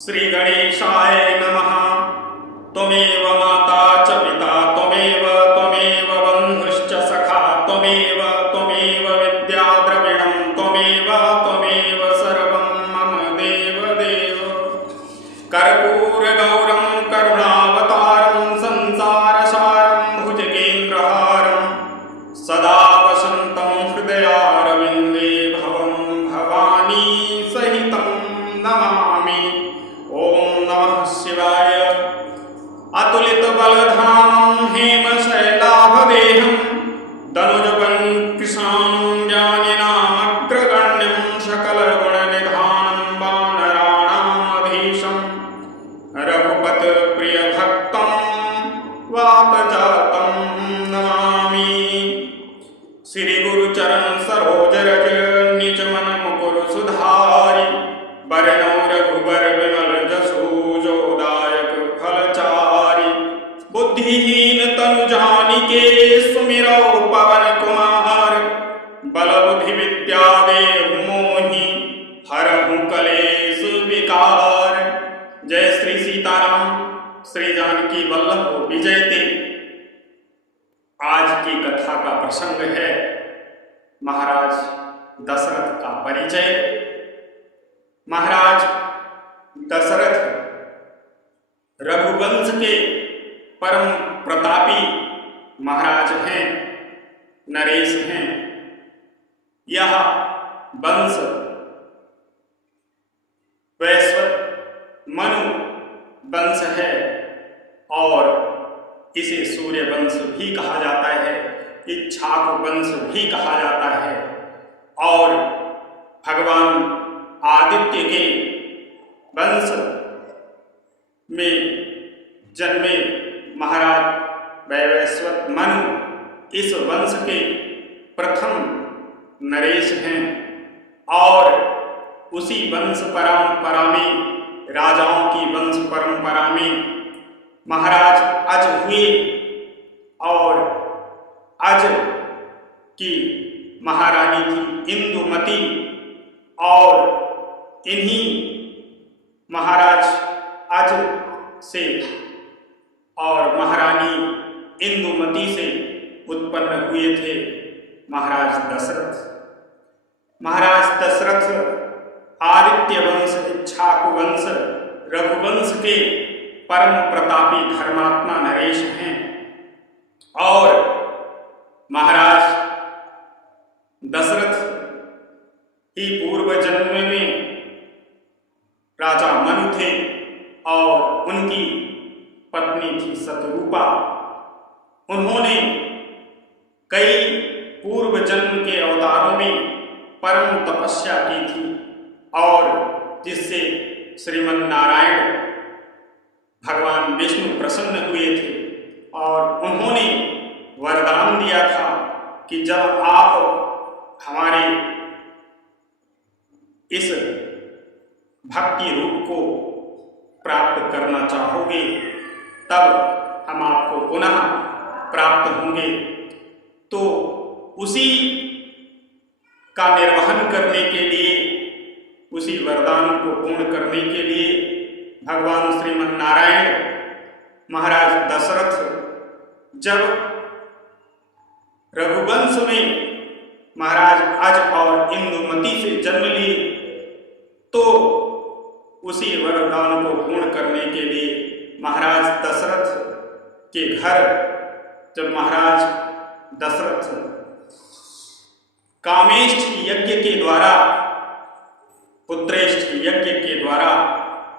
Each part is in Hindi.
श्री गणेशाय नमः। त्वमेव माता च पिता त्वमेव बन्धुश्च सखा त्वमेव विद्या द्रविणं त्वमेव सर्वं मम देव। कर्पूरगौरं करुणावतारं संसारसारं भुजगेन्द्रहारं सदा वसन्तं हृदयारविन्दे भवं भवानी सहितं नमामि। ओम नमः शिवाय। अतुलित बलधामं हेमशैलाभदेहं दनुजवन्कृशानं ज्ञानिनामग्रगण्यं सकलगुणनिधानं वानराणामधीशं रघुपतिप्रियभक्तं वातजातं नमामि। श्री गुरुचरण सरोज रज निज मन मुकुर सुधारि बरनौ रघुबर विमल जसु जोदायक फलचारि। बुद्धिहीन तनु जानिके सुमिरौ पवन कुमार बल बुद्धि विद्या देव मोहि हरहु कलेश विकार। जय श्री सीताराम श्री जानकी वल्लभ विजयते। आज की कथा का प्रसंग है महाराज दशरथ का परिचय। महाराज दशरथ रघुवंश के परम प्रतापी महाराज हैं, नरेश हैं। यह वंश वैश्वत मनु वंश है और इसे सूर्य वंश भी कहा जाता है, इक्ष्वाकु वंश भी कहा जाता है। और भगवान आदित्य के वंश में जन्मे महाराज वैवस्वत मनु इस वंश के प्रथम नरेश हैं और उसी वंश परंपरा में, राजाओं की वंश परंपरा में महाराज अज हुए और अज की महारानी थी इंदुमती और इन्हीं महाराज अज से और महारानी इंदुमती से उत्पन्न हुए थे महाराज दशरथ। महाराज दशरथ आदित्य वंश, इक्ष्वाकु वंश, रघुवंश के परम प्रतापी धर्मात्मा नरेश हैं। और महाराज दशरथ ही पूर्व जन्म में राजा मनु थे और उनकी पत्नी थी शतरूपा। उन्होंने कई पूर्व जन्म के अवतारों में परम तपस्या की थी और जिससे श्रीमन नारायण भगवान विष्णु प्रसन्न हुए थे और उन्होंने वरदान दिया था कि जब आप हमारे इस भक्ति रूप को प्राप्त करना चाहोगे तब हम आपको पुनः प्राप्त होंगे। तो उसी का निर्वहन करने के लिए, उसी वरदान को पूर्ण करने के लिए भगवान श्रीमन नारायण महाराज दशरथ जब रघुवंश में महाराज अज और इंदुमती से जन्म लिए तो उसी वरदान को पूर्ण करने के लिए महाराज दशरथ के घर जब महाराज दशरथ कामेष्ठ यज्ञ के द्वारा, पुत्रेष्ठ यज्ञ के द्वारा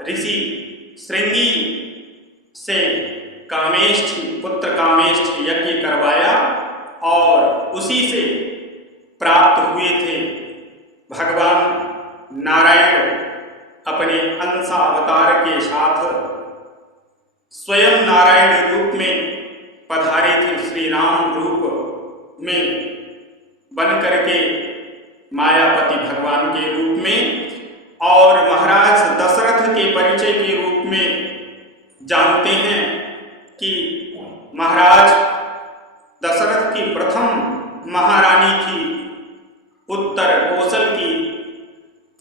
ऋषि श्रृंगी से पुत्र कामेष्ठ यज्ञ करवाया और उसी से प्राप्त हुए थे भगवान नारायण अपने अंशावतार के साथ स्वयं नारायण रूप में पधारे थे, श्री राम रूप में बन करके मायापति भगवान के रूप में। और महाराज दशरथ के परिचय के रूप में जानते हैं कि महाराज दशरथ की प्रथम महारानी थी उत्तर कोसल की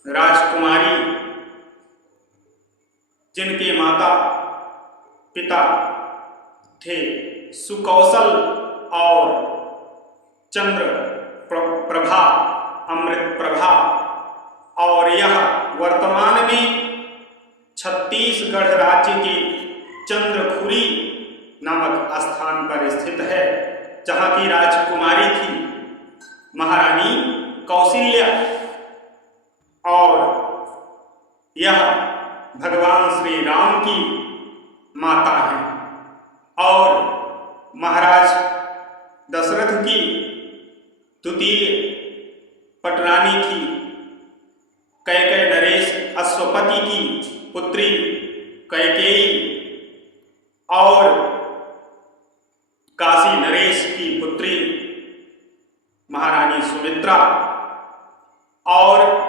राजकुमारी जिनके माता पिता थे सुकौशल और चंद्र प्रभा, अमृत प्रभा, और यह वर्तमान में छत्तीसगढ़ राज्य के चंद्रखुरी नामक स्थान पर स्थित है, जहाँ की राजकुमारी थी महारानी कौशल्या, और यह भगवान श्री राम की माता है और महाराज दशरथ की द्वितीय पटरानी थी। कैकेयी नरेश अश्वपति की पुत्री कैकेयी और काशी नरेश की पुत्री महारानी सुमित्रा, और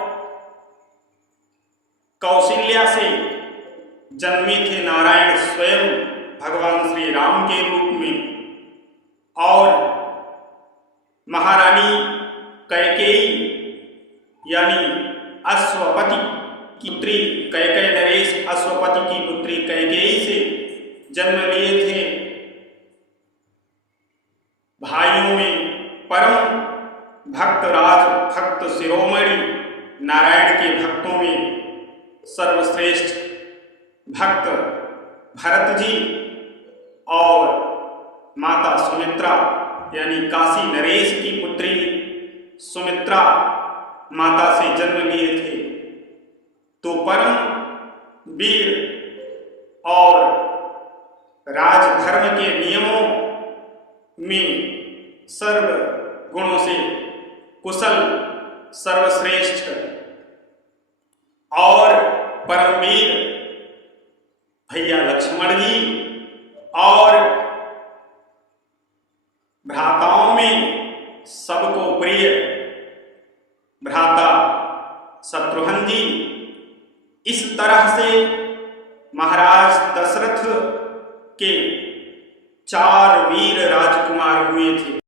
कौशल्या से जन्मे थे नारायण स्वयं भगवान श्री राम के रूप में, और महारानी कैकेयी यानी अश्वपति की पुत्री कैकेयी नरेश अश्वपति की पुत्री कैकेयी से जन्म लिए थे। भाइयों में परम भक्तराज भक्त शिरोमणि नारायण के भक्तों में सर्वश्रेष्ठ भक्त भरत जी और माता सुमित्रा यानी काशी नरेश की पुत्री सुमित्रा माता से जन्म लिए थे। तो परम वीर और राजधर्म के नियमों में सर्व गुणों से कुशल सर्वश्रेष्ठ और परमवीर भैया लक्ष्मण जी और भ्राताओं में सबको प्रिय भ्राता शत्रुघ्न जी, इस तरह से महाराज दशरथ के 4 वीर राजकुमार हुए थे।